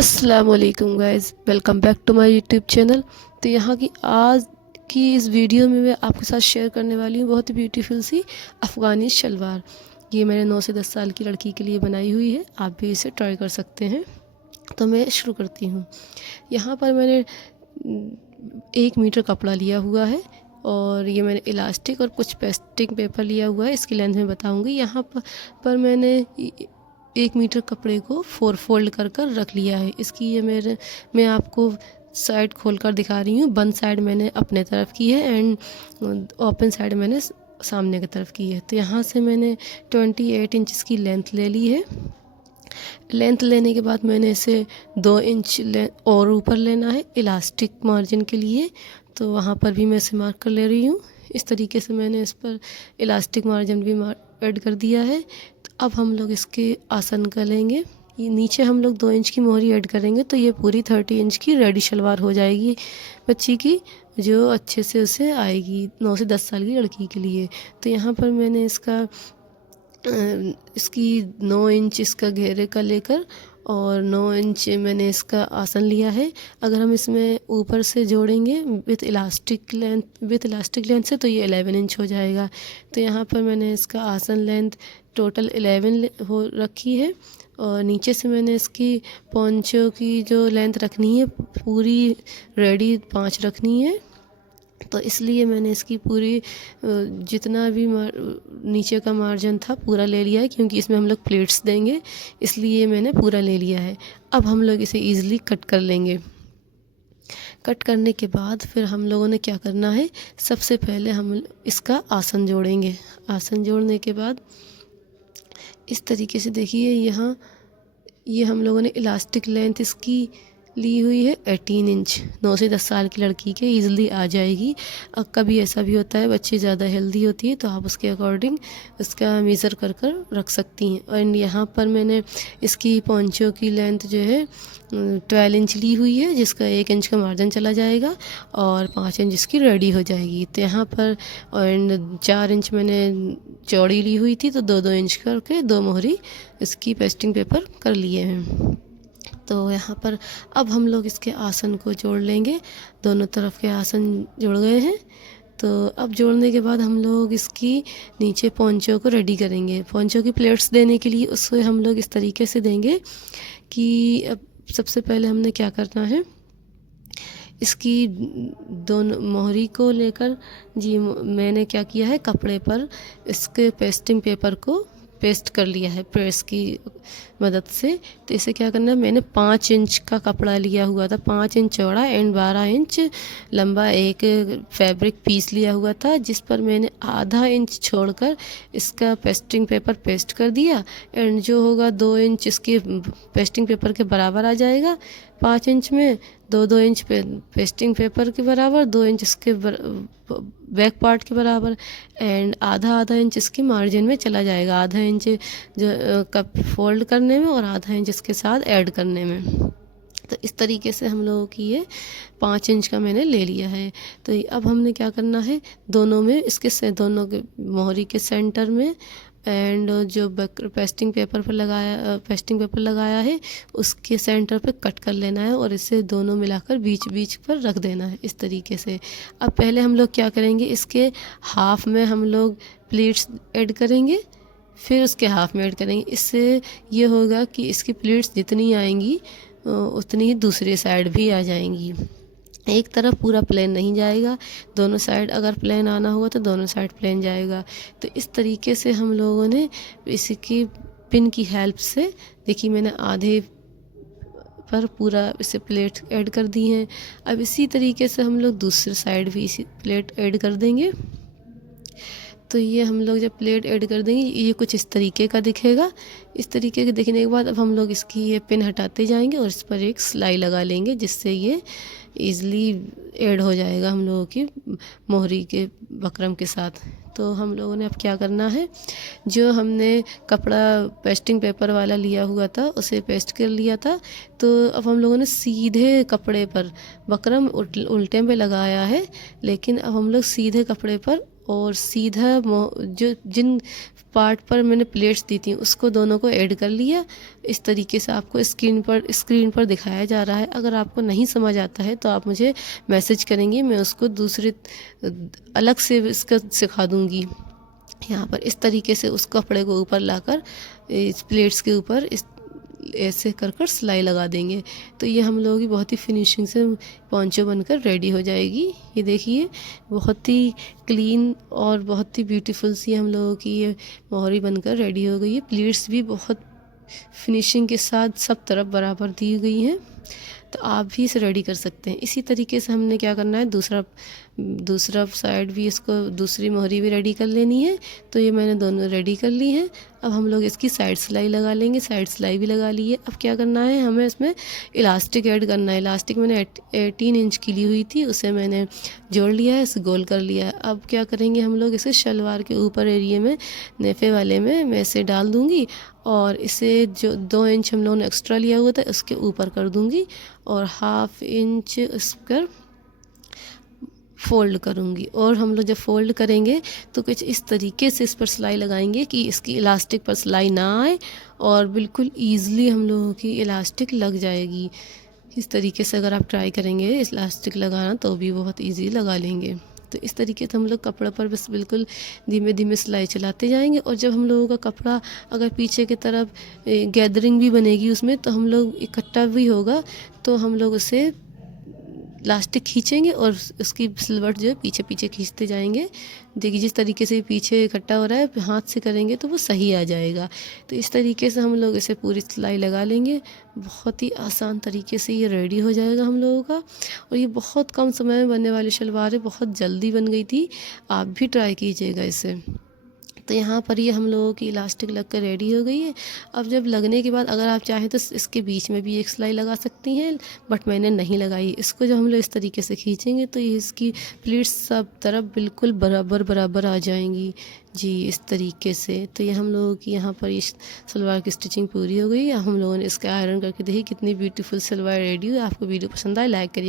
अस्सलामुअलैकुम guys, welcome back to my YouTube channel. तो यहाँ की आज की इस वीडियो में मैं आपके साथ शेयर करने वाली हूँ बहुत ही ब्यूटीफुल सी अफ़गानी शलवार। ये मैंने 9 से 10 साल की लड़की के लिए बनाई हुई है, आप भी इसे ट्राई कर सकते हैं। तो मैं शुरू करती हूँ। यहाँ पर मैंने 1 मीटर कपड़ा लिया हुआ है और ये मैंने इलास्टिक और कुछ पेस्टिंग पेपर लिया हुआ है। इसकी लेंथ मैं बताऊँगी। यहाँ पर मैंने 1 मीटर कपड़े को 4 फोल्ड कर कर रख लिया है। इसकी ये मैं आपको साइड खोल कर दिखा रही हूँ। बंद साइड मैंने अपने तरफ की है एंड ओपन साइड मैंने सामने की तरफ की है। तो यहाँ से मैंने 28 इंच की लेंथ ले ली है। लेंथ लेने के बाद मैंने इसे 2 इंच और ऊपर लेना है इलास्टिक मार्जिन के लिए। तो वहाँ पर भी मैं इसे मार्क कर ले रही हूँ। इस तरीके से मैंने इस पर इलास्टिक मार्जिन भी ऐड कर दिया है। तो अब हम लोग इसके आसन का लेंगे। ये नीचे हम लोग 2 इंच की मोहरी ऐड करेंगे तो ये पूरी 30 इंच की रेडी शलवार हो जाएगी बच्ची की, जो अच्छे से उसे आएगी 9 से 10 साल की लड़की के लिए। तो यहाँ पर मैंने इसकी 9 इंच इसका घेरे का लेकर और 9 इंच मैंने इसका आसन लिया है। अगर हम इसमें ऊपर से जोड़ेंगे विथ इलास्टिक लेंथ से तो ये 11 इंच हो जाएगा। तो यहाँ पर मैंने इसका आसन लेंथ टोटल 11 हो रखी है और नीचे से मैंने इसकी पोंचो की जो लेंथ रखनी है पूरी रेडी 5 रखनी है। तो इसलिए मैंने इसकी पूरी जितना भी नीचे का मार्जिन था पूरा ले लिया है, क्योंकि इसमें हम लोग प्लेट्स देंगे, इसलिए मैंने पूरा ले लिया है। अब हम लोग इसे ईज़िली कट कर लेंगे। कट करने के बाद फिर हम लोगों ने क्या करना है, सबसे पहले हम इसका आसन जोड़ेंगे। आसन जोड़ने के बाद इस तरीके से देखिए, यहाँ ये हम लोगों ने इलास्टिक लेंथ इसकी ली हुई है 18 इंच। 9 से 10 साल की लड़की के ईज़िली आ जाएगी। अब कभी ऐसा भी होता है बच्ची ज़्यादा हेल्दी होती है तो आप उसके अकॉर्डिंग उसका मेज़र कर कर रख सकती हैं। एंड यहाँ पर मैंने इसकी पोंचो की लेंथ जो है 12 इंच ली हुई है, जिसका 1 इंच का मार्जिन चला जाएगा और 5 इंच इसकी रेडी हो जाएगी। तो यहाँ पर एंड 4 इंच मैंने चौड़ी ली हुई थी, तो 2-2 इंच करके 2 मोहरी इसकी पेस्टिंग पेपर कर लिए हैं। तो यहाँ पर अब हम लोग इसके आसन को जोड़ लेंगे। दोनों तरफ के आसन जुड़ गए हैं। तो अब जोड़ने के बाद हम लोग इसकी नीचे पोंचो को रेडी करेंगे। पोंचो की प्लेट्स देने के लिए उसको हम लोग इस तरीके से देंगे कि अब सबसे पहले हमने क्या करना है, इसकी दोनों मोहरी को लेकर जी मैंने क्या किया है, कपड़े पर इसके पेस्टिंग पेपर को पेस्ट कर लिया है प्रेस की मदद से। तो इसे क्या करना है, मैंने 5 इंच का कपड़ा लिया हुआ था, 5 इंच चौड़ा एंड 12 इंच लंबा एक फैब्रिक पीस लिया हुआ था, जिस पर मैंने आधा इंच छोड़कर इसका पेस्टिंग पेपर पेस्ट कर दिया। एंड जो होगा 2 इंच इसके पेस्टिंग पेपर के बराबर आ जाएगा। 5 इंच में 2-2 इंच पेस्टिंग पेपर के बराबर, 2 इंच इसके बैक पार्ट के बराबर एंड आधा इंच इसकी मार्जिन में चला जाएगा। आधा इंच जो कप फोल्ड करने में और आधा इंच इसके साथ ऐड करने में। तो इस तरीके से हम लोगों की ये 5 इंच का मैंने ले लिया है। तो अब हमने क्या करना है, दोनों में इसके दोनों के मोहरी के सेंटर में एंड जो पेस्टिंग पेपर लगाया है उसके सेंटर पे कट कर लेना है और इसे दोनों मिलाकर बीच बीच पर रख देना है इस तरीके से। अब पहले हम लोग क्या करेंगे, इसके हाफ में हम लोग प्लेट्स ऐड करेंगे, फिर उसके हाफ में ऐड करेंगे। इससे ये होगा कि इसकी प्लेट्स जितनी आएंगी उतनी ही दूसरी साइड भी आ जाएंगी। एक तरफ पूरा प्लेन नहीं जाएगा, दोनों साइड अगर प्लेन आना हुआ तो दोनों साइड प्लेन जाएगा। तो इस तरीके से हम लोगों ने इसकी पिन की हेल्प से देखिए मैंने आधे पर पूरा इसे प्लेट ऐड कर दी हैं। अब इसी तरीके से हम लोग दूसरी साइड भी इसी प्लेट ऐड कर देंगे। तो ये हम लोग जब प्लेट ऐड कर देंगे ये कुछ इस तरीके का दिखेगा। इस तरीके के दिखने के बाद अब हम लोग इसकी ये पिन हटाते जाएंगे और इस पर एक सिलाई लगा लेंगे, जिससे ये ईज़िली ऐड हो जाएगा हम लोगों की मोहरी के बकरम के साथ। तो हम लोगों ने अब क्या करना है, जो हमने कपड़ा पेस्टिंग पेपर वाला लिया हुआ था उसे पेस्ट कर लिया था। तो अब हम लोगों ने सीधे कपड़े पर बकरम उल्टे पे लगाया है, लेकिन अब हम लोग सीधे कपड़े पर और सीधा जो जिन पार्ट पर मैंने प्लेट्स दी थी उसको दोनों को ऐड कर लिया। इस तरीके से आपको स्क्रीन पर दिखाया जा रहा है। अगर आपको नहीं समझ आता है तो आप मुझे मैसेज करेंगे, मैं उसको दूसरे अलग से इसका सिखा दूँगी। यहाँ पर इस तरीके से उस कपड़े को ऊपर लाकर इस प्लेट्स के ऊपर इस ऐसे कर कर सिलाई लगा देंगे। तो ये हम लोगों की बहुत ही फिनिशिंग से पोंचो बनकर रेडी हो जाएगी। ये देखिए बहुत ही क्लीन और बहुत ही ब्यूटीफुल सी हम लोगों की ये मोहरी बनकर रेडी हो गई है। प्लेट्स भी बहुत फिनिशिंग के साथ सब तरफ बराबर दी गई हैं। तो आप भी इसे रेडी कर सकते हैं। इसी तरीके से हमने क्या करना है, दूसरा साइड भी इसको दूसरी मोहरी भी रेडी कर लेनी है। तो ये मैंने दोनों रेडी कर ली हैं। अब हम लोग इसकी साइड सिलाई लगा लेंगे। साइड सिलाई भी लगा ली है। अब क्या करना है, हमें इसमें इलास्टिक ऐड करना है। इलास्टिक मैंने 18 इंच की ली हुई थी, उसे मैंने जोड़ लिया है, इसे गोल कर लिया है। अब क्या करेंगे, हम लोग इसे शलवार के ऊपर एरिए में नेफे वाले में मैं इसे डाल दूँगी और इसे जो 2 इंच हम लोगों ने एक्स्ट्रा लिया हुआ था उसके ऊपर कर दूँगी और 1/2 इंच इस पर फ़ोल्ड करूँगी। और हम लोग जब फ़ोल्ड करेंगे तो कुछ इस तरीके से इस पर सिलाई लगाएंगे कि इसकी इलास्टिक पर सिलाई ना आए और बिल्कुल ईज़िली हम लोगों की इलास्टिक लग जाएगी। इस तरीके से अगर आप ट्राई करेंगे इलास्टिक लगाना तो भी बहुत ईज़ी लगा लेंगे। तो इस तरीके से हम लोग कपड़ा पर बस बिल्कुल धीमे धीमे सिलाई चलाते जाएंगे। और जब हम लोगों का कपड़ा अगर पीछे की तरफ गैदरिंग भी बनेगी उसमें, तो हम लोग इकट्ठा भी होगा तो हम लोग उसे इलास्टिक खींचेंगे और उसकी सिलवट जो है पीछे पीछे खींचते जाएंगे। देखिए जिस तरीके से पीछे इकट्ठा हो रहा है हाथ से करेंगे तो वो सही आ जाएगा। तो इस तरीके से हम लोग इसे पूरी सिलाई लगा लेंगे। बहुत ही आसान तरीके से ये रेडी हो जाएगा हम लोगों का। और ये बहुत कम समय में बनने वाली शलवार है, बहुत जल्दी बन गई थी। आप भी ट्राई कीजिएगा इसे। तो यहाँ पर ये हम लोगों की इलास्टिक लग कर रेडी हो गई है। अब जब लगने के बाद अगर आप चाहें तो इसके बीच में भी एक सिलाई लगा सकती हैं, बट मैंने नहीं लगाई। इसको जब हम लोग इस तरीके से खींचेंगे तो ये इसकी प्लीट्स सब तरफ बिल्कुल बराबर बराबर आ जाएंगी जी, इस तरीके से। तो ये हम लोगों की यहाँ पर इस सलवार की स्टिचिंग पूरी हो गई। अब हम लोगों ने इसका आयरन करके देखी कितनी ब्यूटीफुल सलवार रेडी हुई। आपको वीडियो पसंद आए लाइक करिएगा।